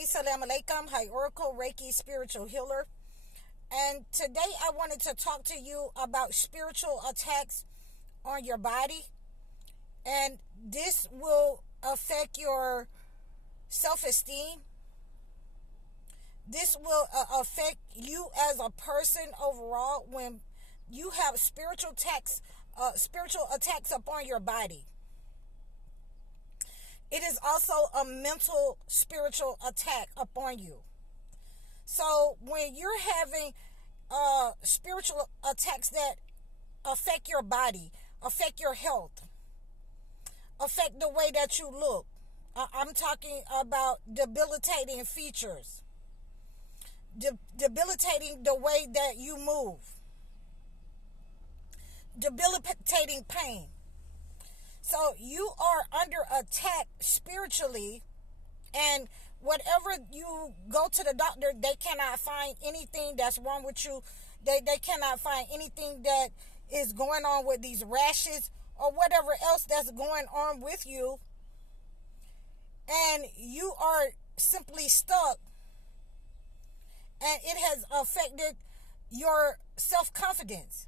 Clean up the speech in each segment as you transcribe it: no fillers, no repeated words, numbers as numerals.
Hi, salam alaikum. Hi, Oracle Reiki spiritual healer. And today I wanted to talk to you about spiritual attacks on your body. And this will affect your self-esteem. This will affect you as a person overall when you have spiritual attacks upon your body. It is also a mental spiritual attack upon you. So when you're having spiritual attacks that affect your body, affect your health, affect the way that you look, I'm talking about debilitating features, debilitating the way that you move, debilitating pain. So you are under attack spiritually, and whatever you go to the doctor, they cannot find anything that's wrong with you. They cannot find anything that is going on with these rashes or whatever else that's going on with you. And you are simply stuck, and it has affected your self-confidence.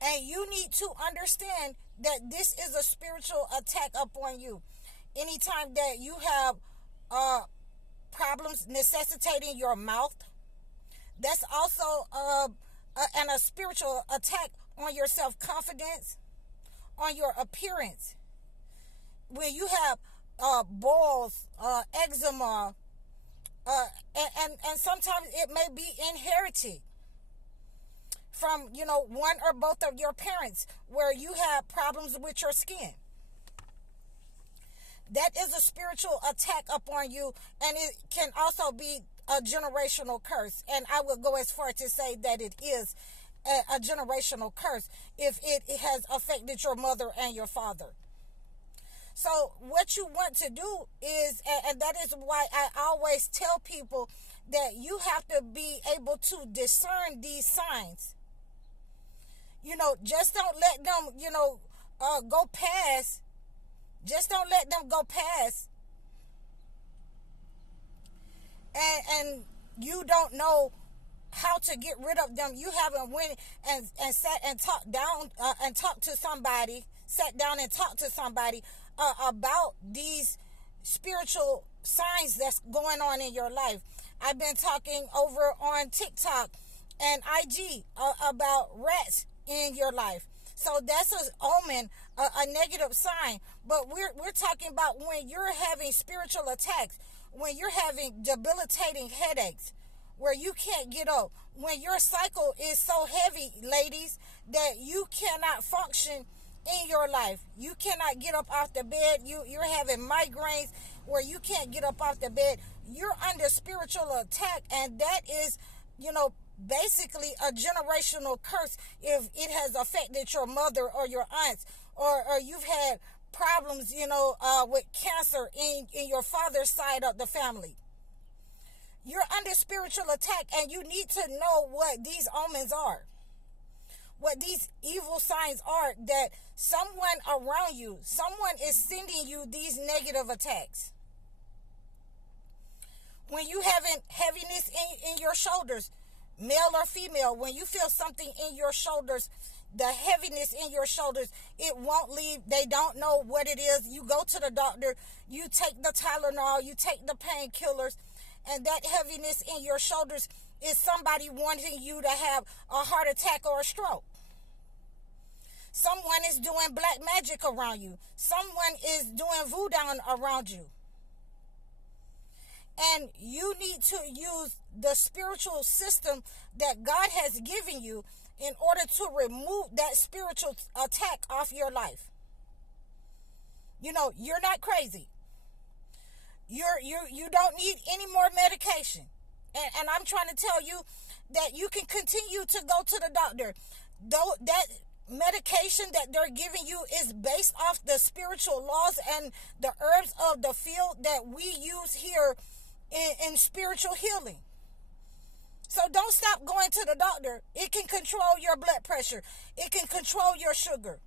And you need to understand that this is a spiritual attack upon you. Anytime that you have problems necessitating your mouth, that's also a spiritual attack on your self-confidence, on your appearance. When you have boils, eczema, and sometimes it may be inherited from, one or both of your parents, where you have problems with your skin. That is a spiritual attack upon you, and it can also be a generational curse. And I would go as far to say that it is a generational curse if it has affected your mother and your father. So what you want to do is, and that is why I always tell people that you have to be able to discern these signs. Just don't let them, go past. Just don't let them go past. And you don't know how to get rid of them. You haven't went and sat and talked down and talked to somebody, sat down and talked to somebody about these spiritual signs that's going on in your life. I've been talking over on TikTok and IG about rats in your life. So that's an omen, a negative sign. But we're talking about when you're having spiritual attacks, when you're having debilitating headaches, where you can't get up, when your cycle is so heavy, ladies, that you cannot function in your life. You cannot get up off the bed. You're having migraines where you can't get up off the bed. You're under spiritual attack, and that is, basically a generational curse if it has affected your mother or your aunts, or you've had problems, with cancer in your father's side of the family. You're under spiritual attack, and you need to know what these omens are, what these evil signs are, that someone around you, someone is sending you these negative attacks. When you having heaviness in your shoulders, male or female, when you feel something in your shoulders, the heaviness in your shoulders, it won't leave. They don't know what it is. You go to the doctor, you take the Tylenol, you take the painkillers, and that heaviness in your shoulders is somebody wanting you to have a heart attack or a stroke. Someone is doing black magic around you. Someone is doing voodoo around you. And you need to use the spiritual system that God has given you in order to remove that spiritual attack off your life. You're not crazy. You don't need any more medication. And I'm trying to tell you that you can continue to go to the doctor. Though that medication that they're giving you is based off the spiritual laws and the herbs of the field that we use here in spiritual healing. So don't stop going to the doctor. It can control your blood pressure. It can control your sugar.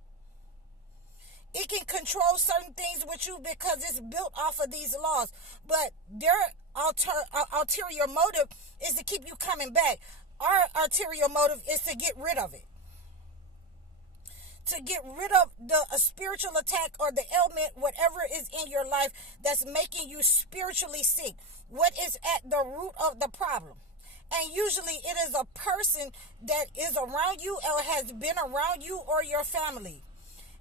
It can control certain things with you because it's built off of these laws. But their ulterior motive is to keep you coming back. Our ulterior motive is to get rid of it. To get rid of the spiritual attack or the ailment, whatever is in your life that's making you spiritually sick. What is at the root of the problem? And usually it is a person that is around you or has been around you or your family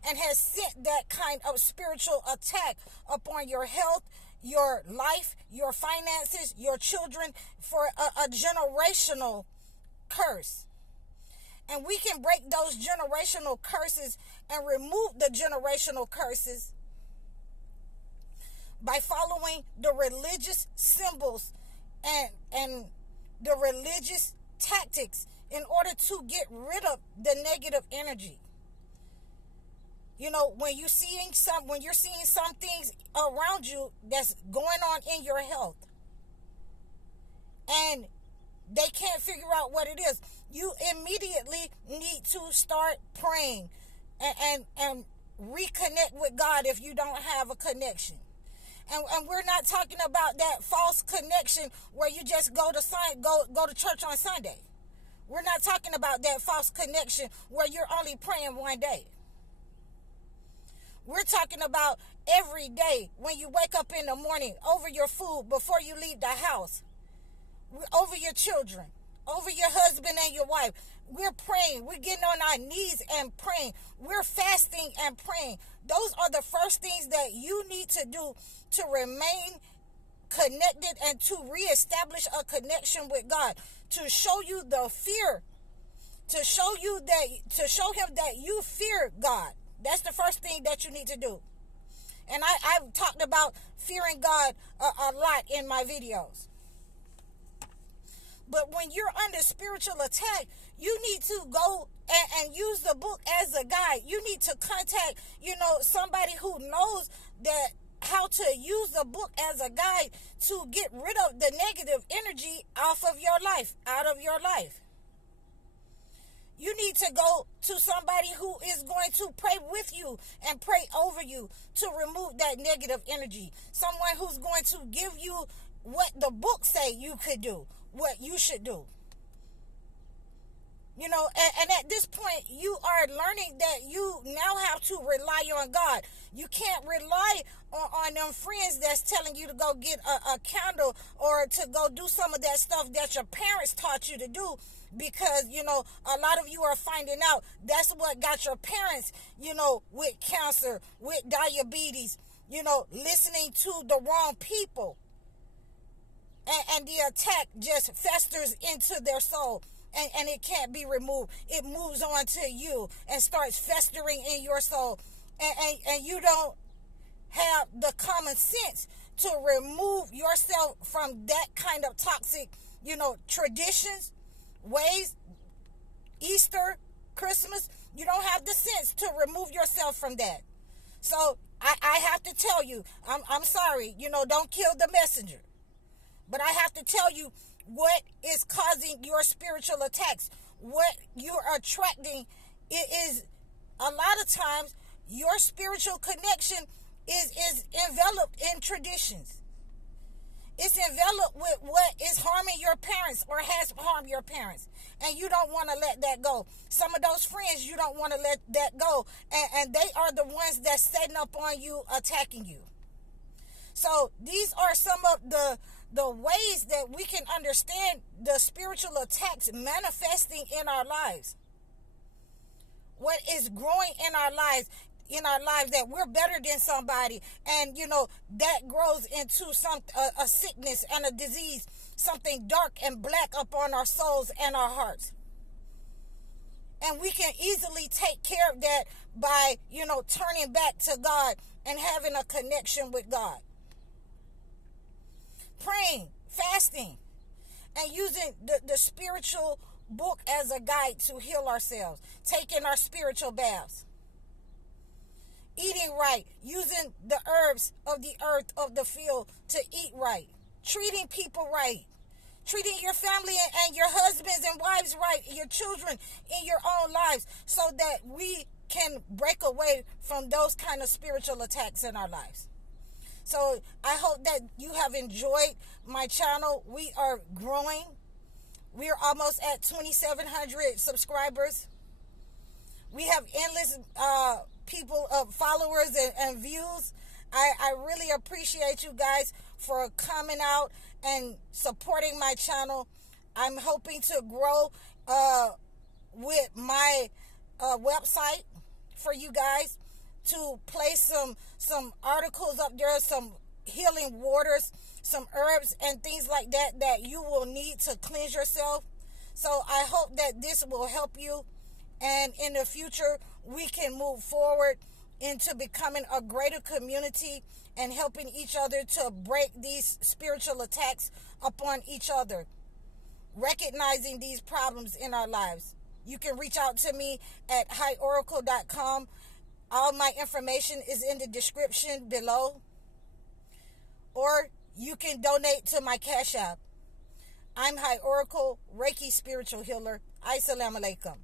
and has sent that kind of spiritual attack upon your health, your life, your finances, your children, for a generational curse. And we can break those generational curses and remove the generational curses by following the religious symbols and the religious tactics in order to get rid of the negative energy. You know, when you're seeing some things around you that's going on in your health, and they can't figure out what it is, you immediately need to start praying and reconnect with God if you don't have a connection. And we're not talking about that false connection where you just go to church on Sunday. We're not talking about that false connection where you're only praying one day. We're talking about every day when you wake up in the morning, over your food, before you leave the house, over your children, over your husband and your wife. We're praying. We're getting on our knees and praying. We're fasting and praying. Those are the first things that you need to do to remain connected and to reestablish a connection with God, to show you the fear, to show him that you fear God. That's the first thing that you need to do. And I've talked about fearing God a lot in my videos. But when you're under spiritual attack, you need to go and use the book as a guide. You need to contact, somebody who knows that how to use the book as a guide to get rid of the negative energy off of your life, out of your life. You need to go to somebody who is going to pray with you and pray over you to remove that negative energy. Someone who's going to give you what the book say you could do, what you should do. And at this point, you are learning that you now have to rely on God. You can't rely on them friends that's telling you to go get a candle or to go do some of that stuff that your parents taught you to do, because, a lot of you are finding out that's what got your parents, with cancer, with diabetes, listening to the wrong people. And the attack just festers into their soul. And it can't be removed. It moves on to you and starts festering in your soul. And you don't have the common sense to remove yourself from that kind of toxic, traditions, ways, Easter, Christmas. You don't have the sense to remove yourself from that. So I have to tell you, I'm sorry, don't kill the messenger. But I have to tell you what is causing your spiritual attacks. What you're attracting, it is a lot of times your spiritual connection is enveloped in traditions. It's enveloped with what is harming your parents or has harmed your parents. And you don't want to let that go. Some of those friends, you don't want to let that go. And they are the ones that's setting up on you, attacking you. So these are some of the ways that we can understand the spiritual attacks manifesting in our lives. What is growing in our lives, that we're better than somebody, and that grows into a sickness and a disease, something dark and black upon our souls and our hearts. And we can easily take care of that by turning back to God and having a connection with God. Praying, fasting, and using the spiritual book as a guide to heal ourselves. Taking our spiritual baths. Eating right. Using the herbs of the earth, of the field, to eat right. Treating people right. Treating your family and your husbands and wives right. Your children in your own lives. So that we can break away from those kind of spiritual attacks in our lives. So I hope that you have enjoyed my channel. We are growing. We are almost at 2,700 subscribers. We have endless people, followers and views. I really appreciate you guys for coming out and supporting my channel. I'm hoping to grow with my website for you guys, to place some articles up there, some healing waters, some herbs and things like that that you will need to cleanse yourself. So I hope that this will help you, and in the future we can move forward into becoming a greater community and helping each other to break these spiritual attacks upon each other, recognizing these problems in our lives. You can reach out to me at highoracle.com. All my information is in the description below. Or you can donate to my Cash App. I'm High Oracle, Reiki Spiritual Healer. Assalamu alaikum.